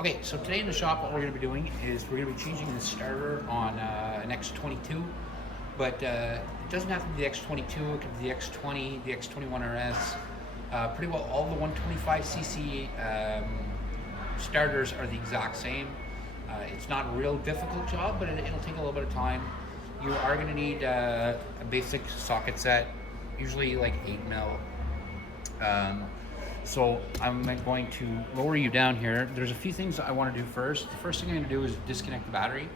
Okay, so today in the shop, what we're going to be doing is we're going to be changing the starter on an X22, but it doesn't have to be the X22. It could be the X20, the X21 RS. Pretty well all the 125cc starters are the exact same. It's not a real difficult job, but it'll take a little bit of time. You are going to need a basic socket set, usually like 8 mil. So I'm going to lower you down here. There's a few things I want to do first. The first thing I'm going to do is disconnect the battery.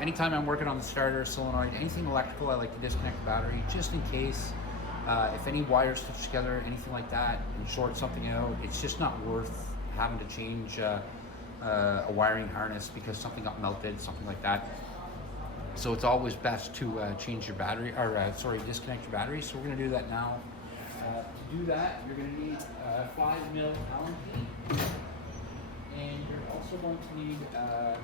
Anytime I'm working on the starter, solenoid, anything electrical, I like to disconnect the battery just in case if any wires touch together, anything like that, and short something out. It's just not worth having to change a wiring harness because something got melted, something like that. So it's always best to change your battery, or disconnect your battery. So we're going to do that now. To do that, you're going to need a 5 mil Allen key, and you're also going to need a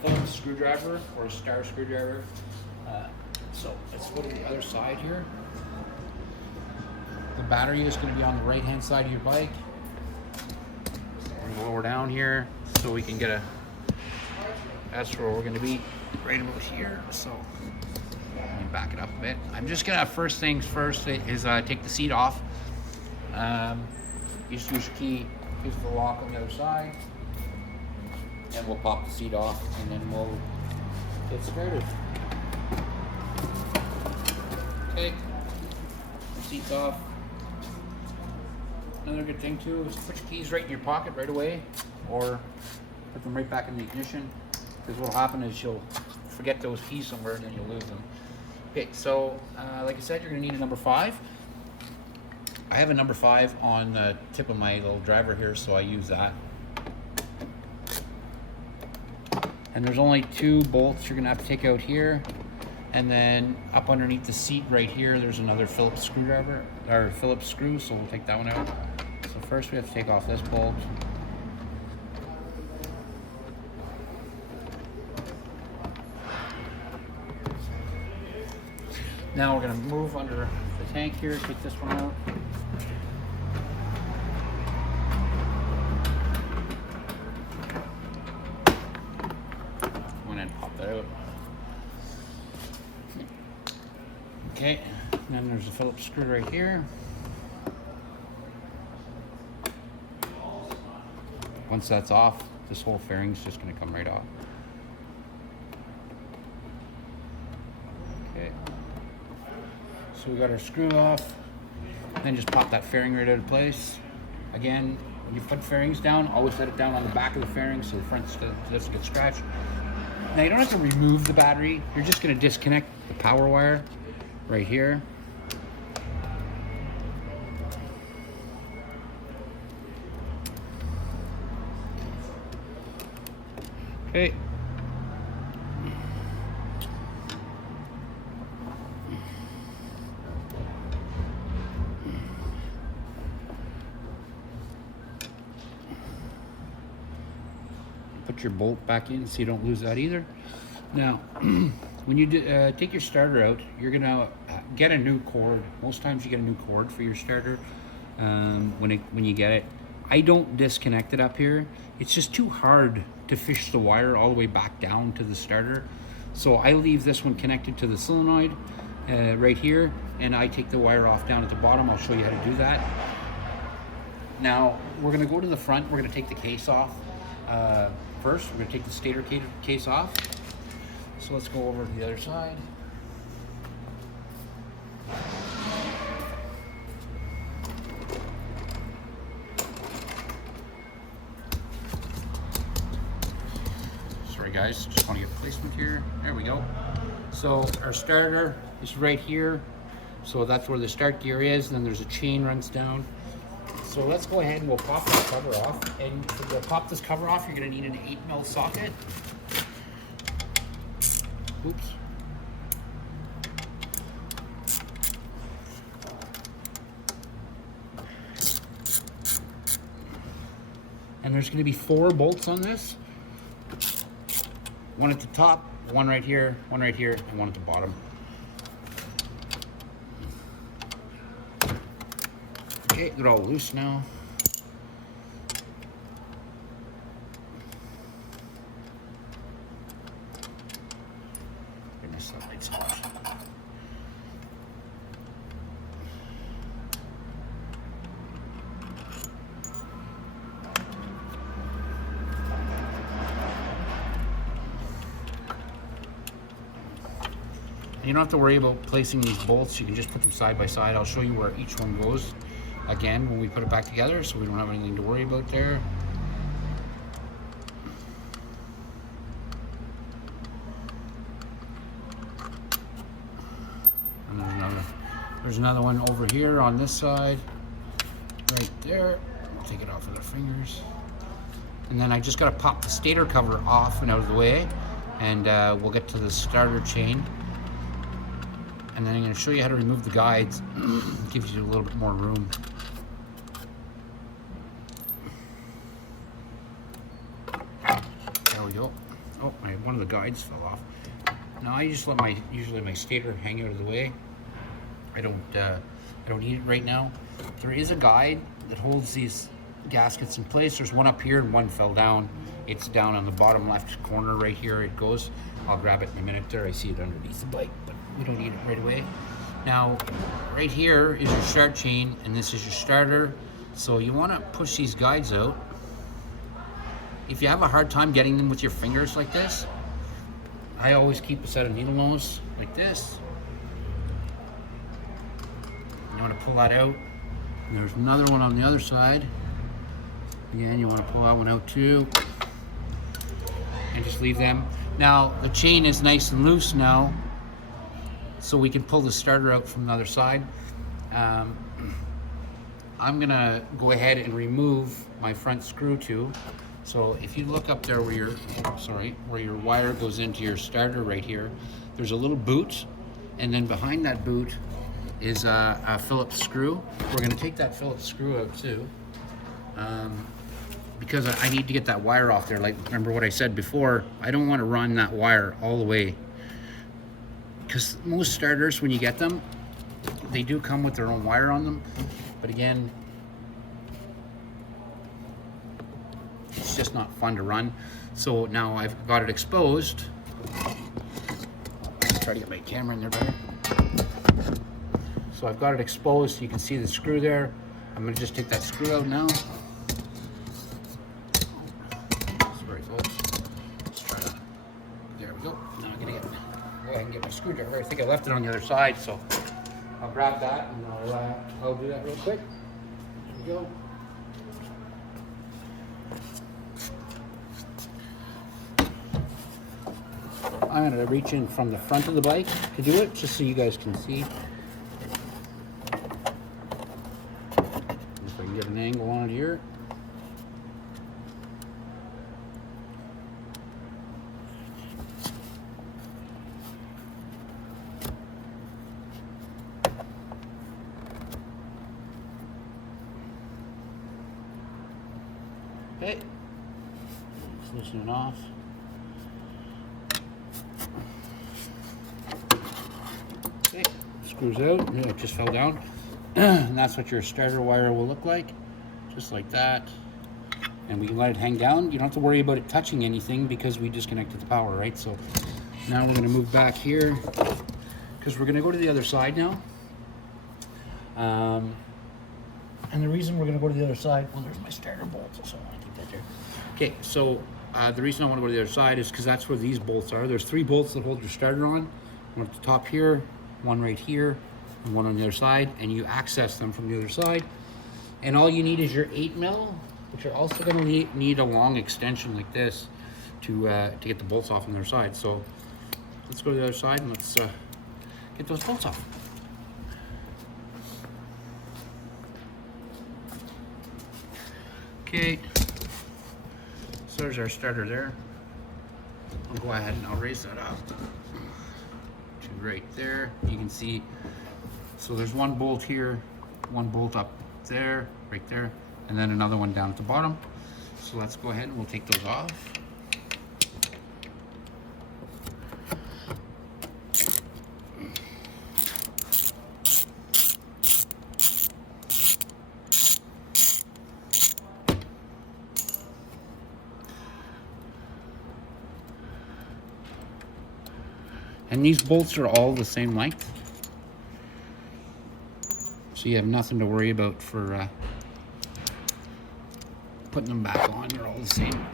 Phillips screwdriver or a star screwdriver. So let's go to the other side here. The battery is going to be on the right hand side of your bike. We're going to lower down here so we can get a, that's where we're going to be, right about here. So let me back it up a bit. I'm just gonna, first things first is take the seat off. You just use your key, use the lock on the other side, and we'll pop the seat off, and then we'll get started. Okay, the seat's off. Another good thing too is put your keys right in your pocket right away, or put them right back in the ignition, because what'll happen is you'll forget those keys somewhere and then you'll lose them. Okay, so like I said, you're gonna need a number 5. I have a number 5 on the tip of my little driver here, so I use that. And there's only 2 bolts you're gonna have to take out here, and then up underneath the seat right here, there's another Phillips screwdriver, or Phillips screw, so we'll take that one out. So first we have to take off this bolt. Now we're going to move under the tank here, take this one out. I'm going to pop that out. Okay, and then there's a Phillips screw right here. Once that's off, this whole fairing's just going to come right off. Okay. So we got our screw off, then just pop that fairing right out of place. Again, when you put fairings down, always set it down on the back of the fairing so the front doesn't get scratched. Now you don't have to remove the battery, you're just going to disconnect the power wire right here. Okay. Put your bolt back in so you don't lose that either. Now, when you take your starter out, you're gonna get a new cord. Most times you get a new cord for your starter when you get it. I don't disconnect it up here. It's just too hard to fish the wire all the way back down to the starter. So I leave this one connected to the solenoid right here, and I take the wire off down at the bottom. I'll show you how to do that. Now, we're gonna go to the front. We're gonna take the case off. First, we're going to take the stator case off. So let's go over to the other side. Sorry guys, just want to get placement here. There we go. So our starter is right here. So that's where the start gear is. And then there's a chain runs down. So let's go ahead and we'll pop that cover off. And to pop this cover off, you're going to need an 8 mil socket. Oops. And there's going to be 4 bolts on this. One at the top, one right here, and one at the bottom. Okay, they're all loose now. You don't have to worry about placing these bolts. You can just put them side by side. I'll show you where each one goes again when we put it back together, so we don't have anything to worry about there. And there's another one over here on this side, right there. We'll take it off with our fingers. And then I just got to pop the stator cover off and out of the way, and we'll get to the starter chain. And then I'm going to show you how to remove the guides. It gives you a little bit more room. There we go. Oh, one of the guides fell off. Now I just let usually my stator hang out of the way. I don't need it right now. There is a guide that holds these gaskets in place. There's one up here and one fell down. It's down on the bottom left corner right here. It goes. I'll grab it in a minute there. I see it underneath the bike, but we don't need it right away. Now, right here is your start chain, and this is your starter. So you want to push these guides out. If you have a hard time getting them with your fingers like this, I always keep a set of needle nose like this. You want to pull that out. And there's another one on the other side. Again, you want to pull that one out too. And just leave them. Now, the chain is nice and loose now, so we can pull the starter out from the other side. I'm gonna go ahead and remove my front screw tube. So if you look up there where your wire goes into your starter right here, there's a little boot, and then behind that boot is a Phillips screw. We're gonna take that Phillips screw out too, because I need to get that wire off there. Like, remember what I said before, I don't want to run that wire all the way, because most starters, when you get them, they do come with their own wire on them, but again, it's just not fun to run. So now I've got it exposed. Let's try to get my camera in there better. So I've got it exposed so you can see the screw there. I'm going to just take that screw out now. Sorry folks. Let's try that. There we go. Now I'm going to go ahead and get my screwdriver. I think I left it on the other side, so I'll grab that and I'll do that real quick. There we go. I'm going to reach in from the front of the bike to do it, just so you guys can see. If I can get an angle on it here. Okay, just loosen it off. Okay, screws out, and it just fell down. And that's what your starter wire will look like, just like that. And we can let it hang down. You don't have to worry about it touching anything because we disconnected the power, right? So now we're going to move back here because we're going to go to the other side now. And the reason we're going to go to the other side, well, there's my starter bolts, so I keep that there. Okay, so the reason I want to go to the other side is because that's where these bolts are. There's 3 bolts that hold your starter on. One at the top here, one right here, and one on the other side, and you access them from the other side. And all you need is your 8mm, which you're also going to need a long extension like this to get the bolts off on the other side. So let's go to the other side and let's get those bolts off. Okay, so there's our starter there. I'll go ahead and I'll raise that up to right there. You can see, so there's one bolt here, one bolt up there, right there, and then another one down at the bottom. So let's go ahead and we'll take those off. And these bolts are all the same length, so you have nothing to worry about for putting them back on. They're all the same.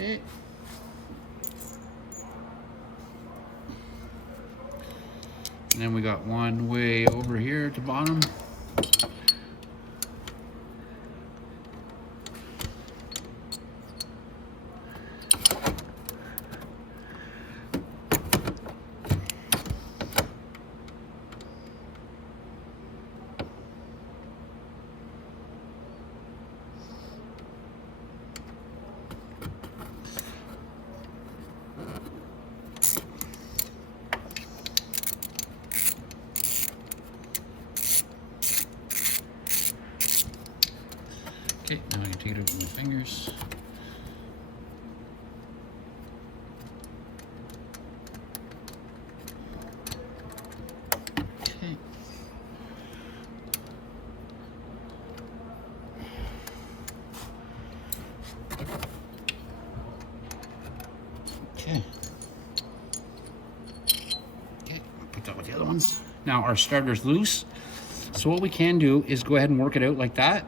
Okay. And then we got one way over here at the bottom. Okay, now I can take it out with my fingers. Okay. Okay. Okay, put that with the other ones. Now our starter's loose. So what we can do is go ahead and work it out like that.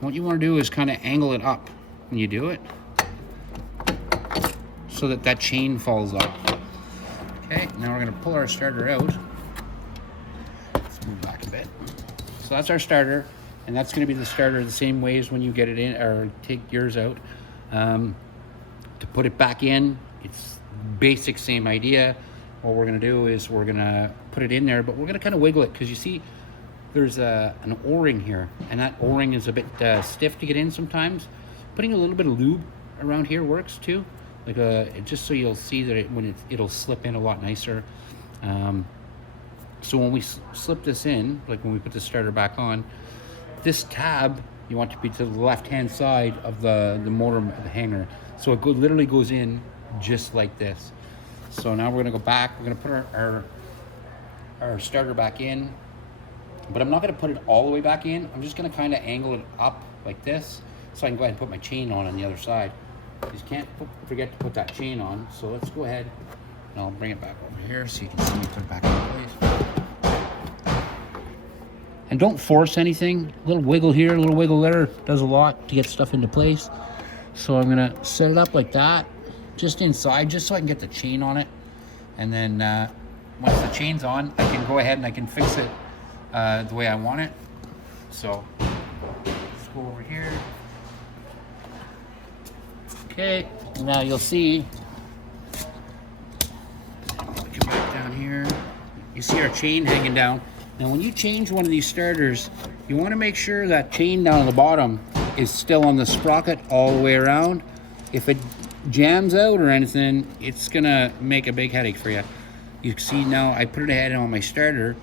What you want to do is kind of angle it up when you do it so that that chain falls off. Okay, now we're going to pull our starter out. Let's move back a bit. So that's our starter, and that's going to be the starter the same way as when you get it in or take yours out. To put it back in, it's basic same idea. What we're going to do is we're going to put it in there, but we're going to kind of wiggle it because you see there's an O-ring here, and that O-ring is a bit stiff to get in sometimes. Putting a little bit of lube around here works too, like just so you'll see that it'll slip in a lot nicer. So when we slip this in, like when we put the starter back on, this tab you want to be to the left-hand side of the motor of the hanger, so it literally goes in just like this. So now we're going to go back. We're going to put our starter back in. But I'm not going to put it all the way back in. I'm just going to kind of angle it up like this so I can go ahead and put my chain on the other side. You just can't forget to put that chain on. So let's go ahead and I'll bring it back over here so you can see me put it back in place. And don't force anything. A little wiggle here, a little wiggle there does a lot to get stuff into place. So I'm going to set it up like that, just inside, just so I can get the chain on it. And then once the chain's on, I can go ahead and I can fix it the way I want it. So let's go over here. Okay, now you'll see, come back down here, you see our chain hanging down. Now when you change one of these starters, you want to make sure that chain down at the bottom is still on the sprocket all the way around. If it jams out or anything, it's gonna make a big headache for you. You see now I put it ahead on my starter.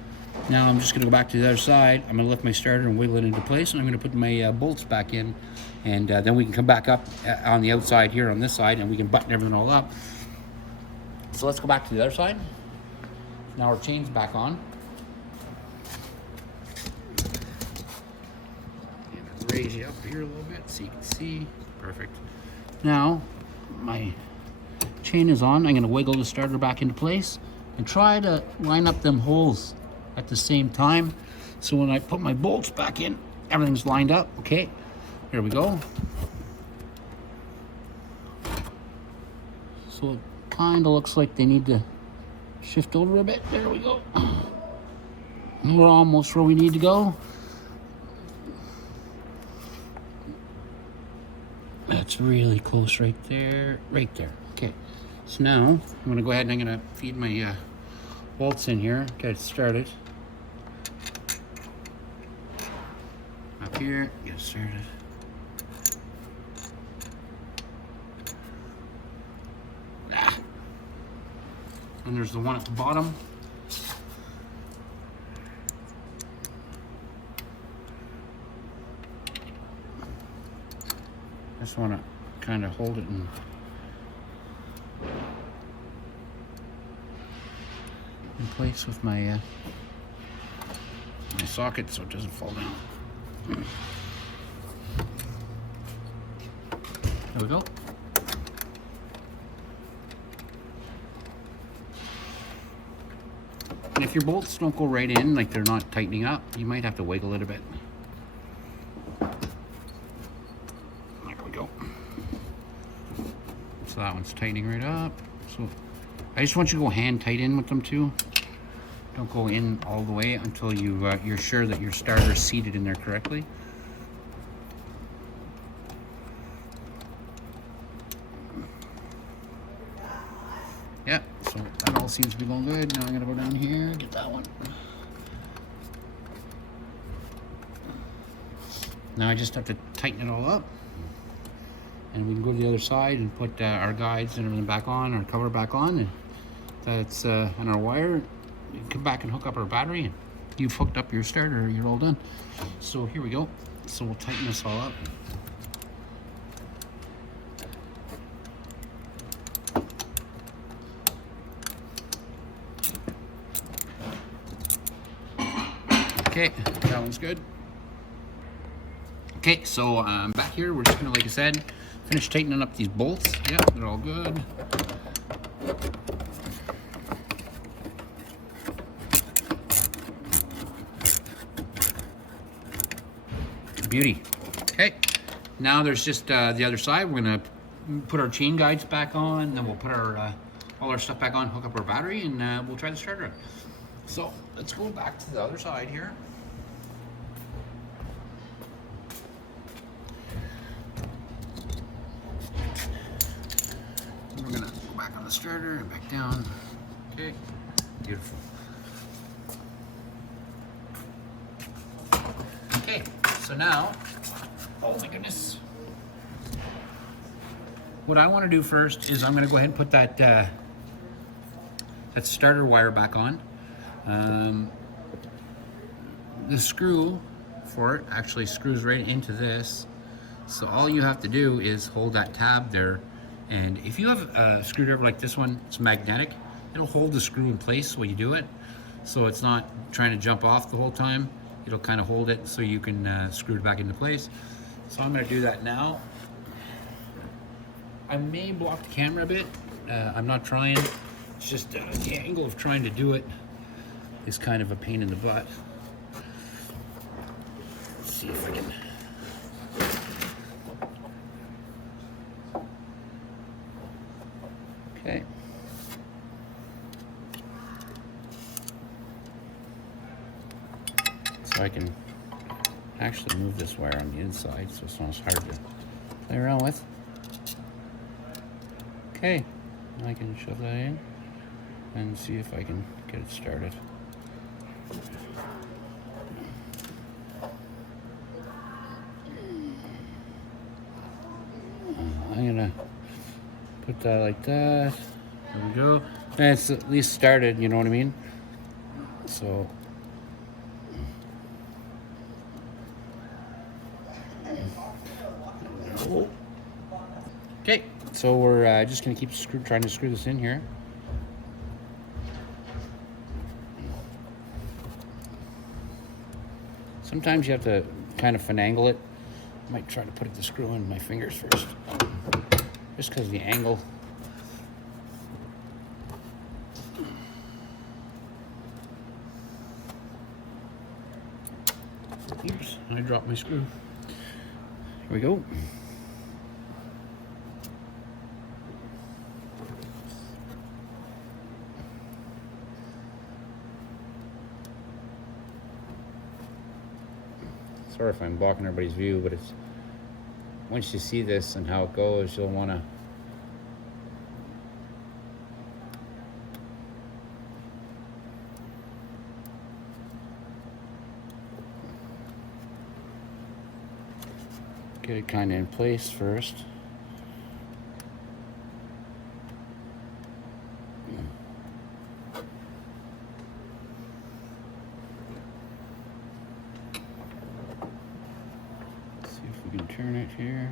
Now I'm just going to go back to the other side. I'm going to lift my starter and wiggle it into place, and I'm going to put my bolts back in, and then we can come back up on the outside here on this side, and we can button everything all up. So let's go back to the other side. Now our chain's back on. And I'll raise you up here a little bit so you can see. Perfect. Now my chain is on. I'm going to wiggle the starter back into place and try to line up them holes at the same time, so when I put my bolts back in, everything's lined up. Okay, here we go. So it kind of looks like they need to shift over a bit. There we go. We're almost where we need to go. That's really close right there, right there. Okay, so now I'm gonna go ahead and I'm gonna feed my bolts in here, get it started. Up here, get it started. And there's the one at the bottom. Just want to kind of hold it in place with my my socket so it doesn't fall down. There we go. And if your bolts don't go right in, like they're not tightening up, you might have to wiggle it a bit. There we go. So that one's tightening right up. So I just want you to go hand tight in with them too. Don't go in all the way until you're sure that your starter is seated in there correctly. Yeah, so that all seems to be going good. Now I'm gonna go down here, get that one. Now I just have to tighten it all up. And we can go to the other side and put our guides and everything back on, our cover back on, and that's on our wire. You can come back and hook up our battery, and you've hooked up your starter, you're all done. So here we go. So we'll tighten this all up. Okay, that one's good. Okay, so back here, we're just gonna, like I said, finish tightening up these bolts. Yeah, they're all good. Beauty. Okay, now there's just the other side. We're gonna put our chain guides back on, then we'll put our all our stuff back on, hook up our battery, and we'll try the starter out. So let's go back to the other side here. We're gonna go back on the starter and back down. Okay, beautiful. Okay, so now, oh my goodness. What I want to do first is I'm going to go ahead and put that that starter wire back on. The screw for it actually screws right into this. So all you have to do is hold that tab there. And if you have a screwdriver like this one, it's magnetic. It'll hold the screw in place while you do it. So it's not trying to jump off the whole time. It'll kind of hold it so you can screw it back into place. So I'm going to do that now. I may block the camera a bit. I'm not trying. It's just the angle of trying to do it is kind of a pain in the butt. Let's see if I can. Okay. So I can actually move this wire on the inside so it's not as hard to play around with. Okay, I can shove that in and see if I can get it started. I'm gonna put that like that. There we go. And it's at least started, you know what I mean? So okay, so we're just gonna keep trying to screw this in here. Sometimes you have to kind of finagle it. I might try to put the screw in my fingers first, just because of the angle. Oops, I dropped my screw. Here we go. Sorry if I'm blocking everybody's view, but it's once you see this and how it goes, you'll want to get it kind of in place first. We can turn it here.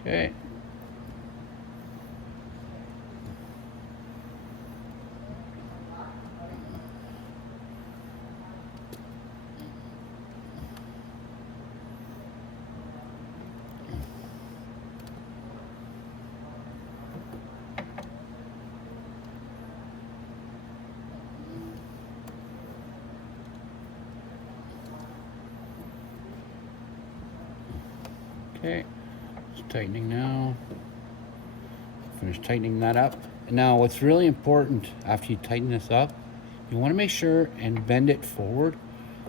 Okay. Okay, it's tightening now. Finish tightening that up. Now what's really important after you tighten this up, you want to make sure and bend it forward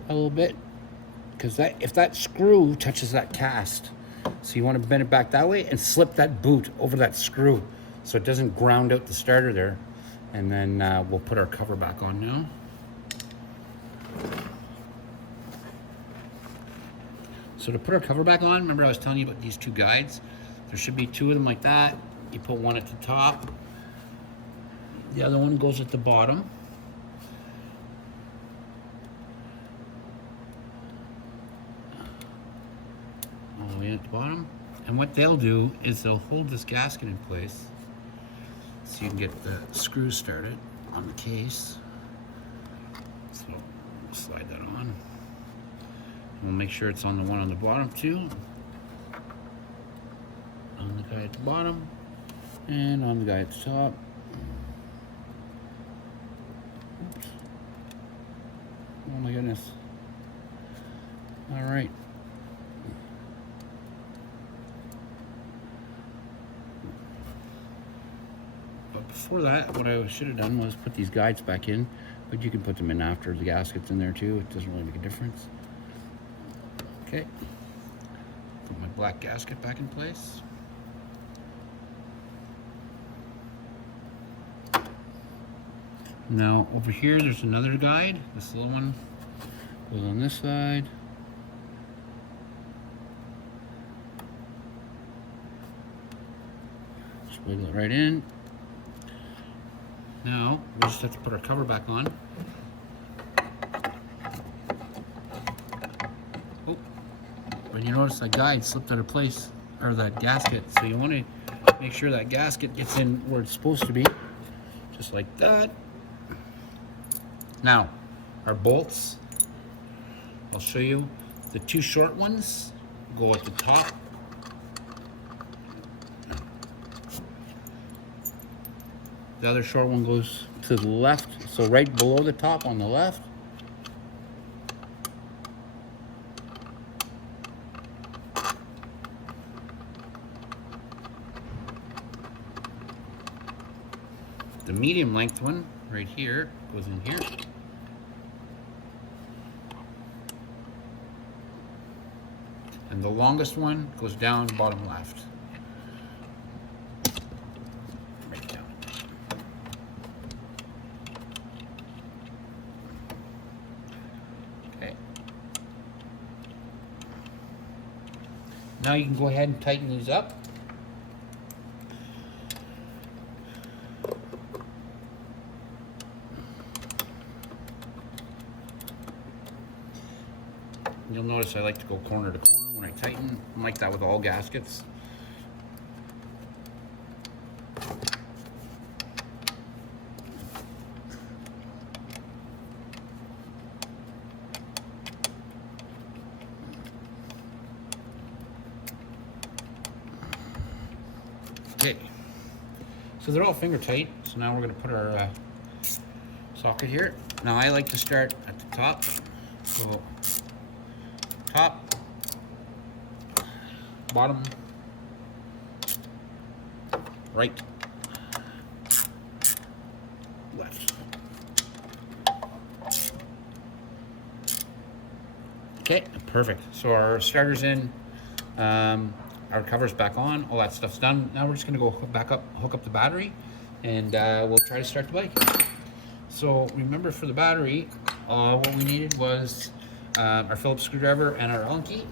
a little bit, because that if that screw touches that cast, so you want to bend it back that way and slip that boot over that screw so it doesn't ground out the starter there. And then we'll put our cover back on now. So to put our cover back on, remember I was telling you about these two guides? There should be two of them like that. You put one at the top. The other one goes at the bottom. All the way at the bottom. And what they'll do is they'll hold this gasket in place so you can get the screws started on the case. So we'll slide that on. We'll make sure it's on the one on the bottom too. On the guy at the bottom and on the guy at the top. Oops. Oh my goodness. All right. But before that, what I should have done was put these guides back in, but you can put them in after the gasket's in there too. It doesn't really make a difference. Okay, put my black gasket back in place. Now over here there's another guide. This little one goes on this side. Just wiggle it right in. Now we just have to put our cover back on. But you notice that guide slipped out of place, or that gasket, so you want to make sure that gasket gets in where it's supposed to be, just like that. Now, our bolts, I'll show you. The two short ones go at the top. The other short one goes to the left, so right below the top on the left. The medium length one, right here, goes in here. And the longest one goes down bottom left. Right down. Okay. Now you can go ahead and tighten these up. You'll notice I like to go corner to corner when I tighten. I'm like that with all gaskets. Okay, so they're all finger tight. So now we're going to put our socket here. Now I like to start at the top. So top, bottom, right, left. Okay, perfect. So our starter's in, our cover's back on, all that stuff's done. Now we're just gonna go hook up the battery, and we'll try to start the bike. So remember, for the battery, what we needed was our Phillips screwdriver and our Allen key.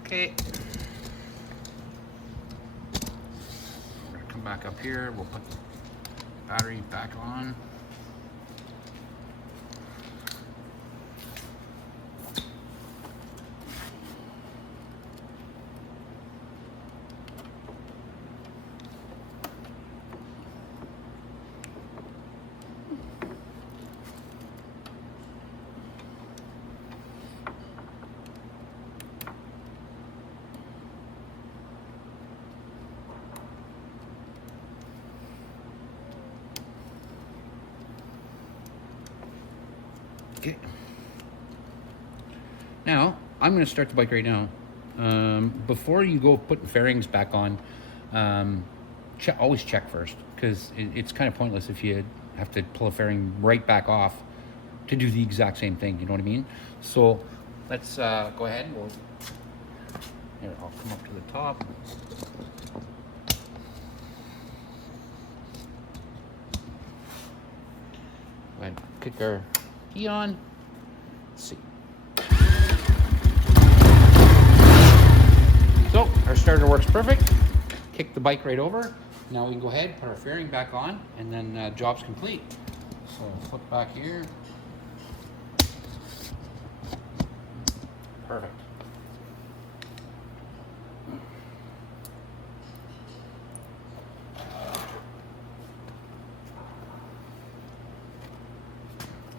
Okay. We're gonna come back up here. We'll put the battery back on. Okay. Now, I'm going to start the bike right now. Before you go putting fairings back on, always check first, because it's kind of pointless if you have to pull a fairing right back off to do the exact same thing, you know what I mean? So let's go ahead and here, I'll come up to the top. Go ahead, kick our key on. Let's see. So our starter works perfect. Kick the bike right over. Now we can go ahead, put our fairing back on, and then job's complete. So flip back here. Perfect.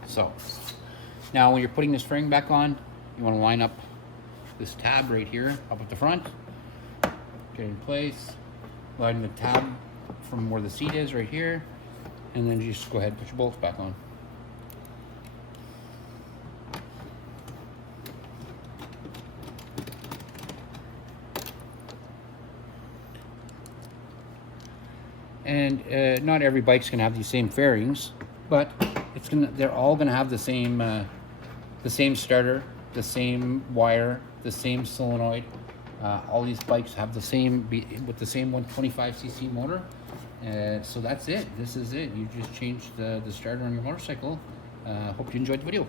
So now when you're putting this fairing back on, you want to line up this tab right here up at the front, get it in place, line the tab from where the seat is right here, and then just go ahead and put your bolts back on. And not every bike's gonna have these same fairings, but they're all gonna have the same starter, the same wire, the same solenoid. All these bikes have the same, with the same 125cc motor. So that's it. This is it. You just changed the starter on your motorcycle. Hope you enjoyed the video.